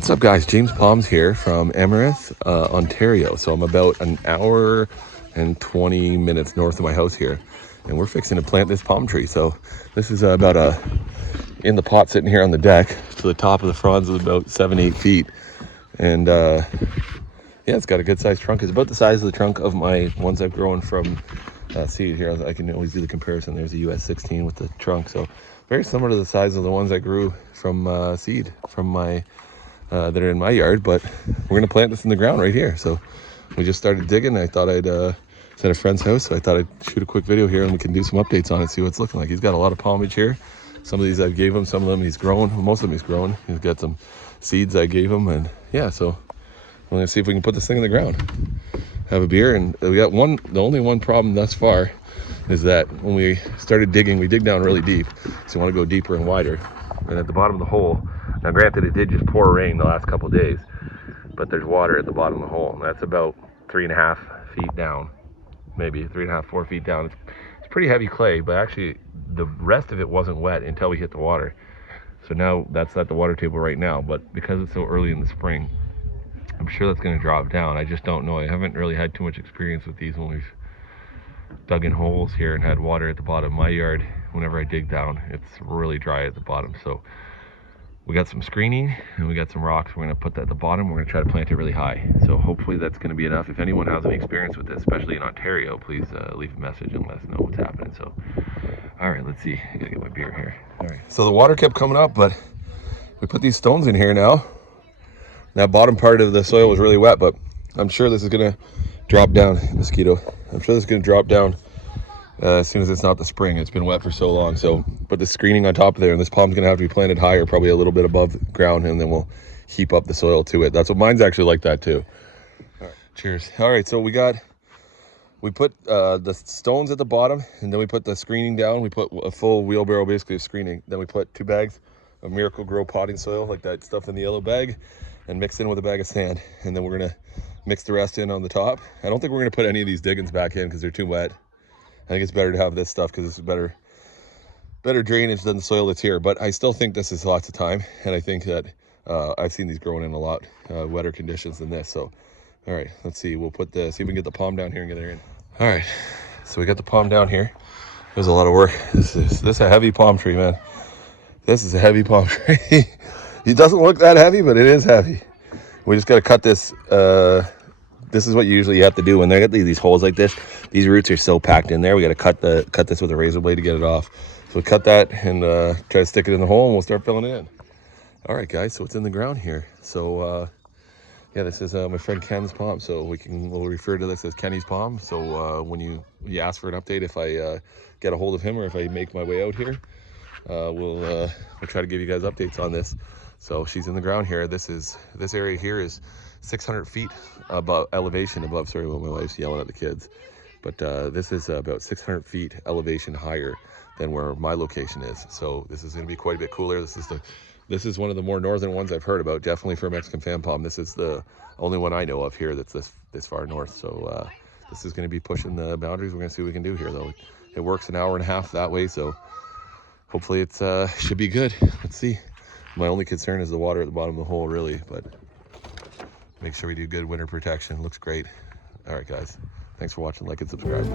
What's up, guys? James Palms here from Amherst, Ontario. So I'm about an hour and 20 minutes north of my house here, and we're fixing to plant this palm tree. So this is about in the pot sitting here on the deck. To the top of the fronds is about 7-8 feet, and yeah, it's got a good sized trunk. It's about the size of the trunk of my ones I've grown from seed here. I can always do the comparison. There's a US 16 with the trunk, so very similar to the size of the ones I grew from seed from my that are in my yard. But we're gonna plant this in the ground right here. So we just started digging. I thought I'd it's at a friend's house, so I thought I'd shoot a quick video here and we can do some updates on it, see what it's looking like. He's got a lot of palmage here. Some of these I gave him, some of them he's grown. Most of them he's grown. He's got some seeds I gave him, and yeah, so we're gonna see if we can put this thing in the ground, have a beer. And we got the only one problem thus far is that when we started digging, we dig down really deep, so we want to go deeper and wider. And at the bottom of the hole, now granted it did just pour rain the last couple of days, but there's water at the bottom of the hole, and that's about 3.5 feet down, maybe 3.5, 4 feet down. It's pretty heavy clay, but actually the rest of it wasn't wet until we hit the water. So now that's at the water table right now, but because it's so early in the spring, I'm sure that's going to drop down. I just don't know. I haven't really had too much experience with these when we've dug in holes here and had water at the bottom. My yard, whenever I dig down, it's really dry at the bottom. So we got some screening and we got some rocks. We're going to put that at the bottom. We're going to try to plant it really high. So hopefully that's going to be enough. If anyone has any experience with this, especially in Ontario, please leave a message and let us know what's happening. So, all right, let's see. I got to get my beer here. All right. So the water kept coming up, but we put these stones in here now. That bottom part of the soil was really wet, but I'm sure this is going to drop down. Mosquito. I'm sure this is going to drop down as soon as it's not the spring. It's been wet for so long. So put the screening on top of there, and this palm's going to have to be planted higher, probably a little bit above ground, and then we'll heap up the soil to it. That's what mine's actually like that too. All right, cheers. All right, so we put the stones at the bottom, and then we put the screening down. We put a full wheelbarrow basically of screening. Then we put 2 bags of Miracle Grow potting soil, like that stuff in the yellow bag, and mixed in with a bag of sand. And then we're gonna mix the rest in on the top. I don't think we're gonna put any of these diggings back in because they're too wet. I think it's better to have this stuff because it's better drainage than the soil that's here. But I still think this is lots of time, and I think that I've seen these growing in a lot wetter conditions than this. So all right, let's see. We'll see if we can get the palm down here and get it in. All right, so we got the palm down here. There's a lot of work. This is a heavy palm tree, man. This is a heavy palm tree. It doesn't look that heavy, but it is heavy. We just got to cut this. This is what you usually have to do when they get these holes like this. These roots are so packed in there. We got to cut this with a razor blade to get it off. So we'll cut that and try to stick it in the hole, and we'll start filling it in. All right, guys. So it's in the ground here. So yeah, this is my friend Ken's palm. So we'll refer to this as Kenny's palm. So when you ask for an update, if I get a hold of him or if I make my way out here, we'll try to give you guys updates on this. So she's in the ground here. This area here is 600 feet above elevation above. Sorry, well, my wife's yelling at the kids, but this is about 600 feet elevation higher than where my location is. So this is going to be quite a bit cooler. This is one of the more northern ones I've heard about, definitely for Mexican fan palm. This is the only one I know of here that's this far north. So this is going to be pushing the boundaries. We're going to see what we can do here, though. It works an hour and a half that way, so hopefully it should be good. Let's see. My only concern is the water at the bottom of the hole, really, but make sure we do good winter protection. Looks great. All right, guys. Thanks for watching. Like and subscribe.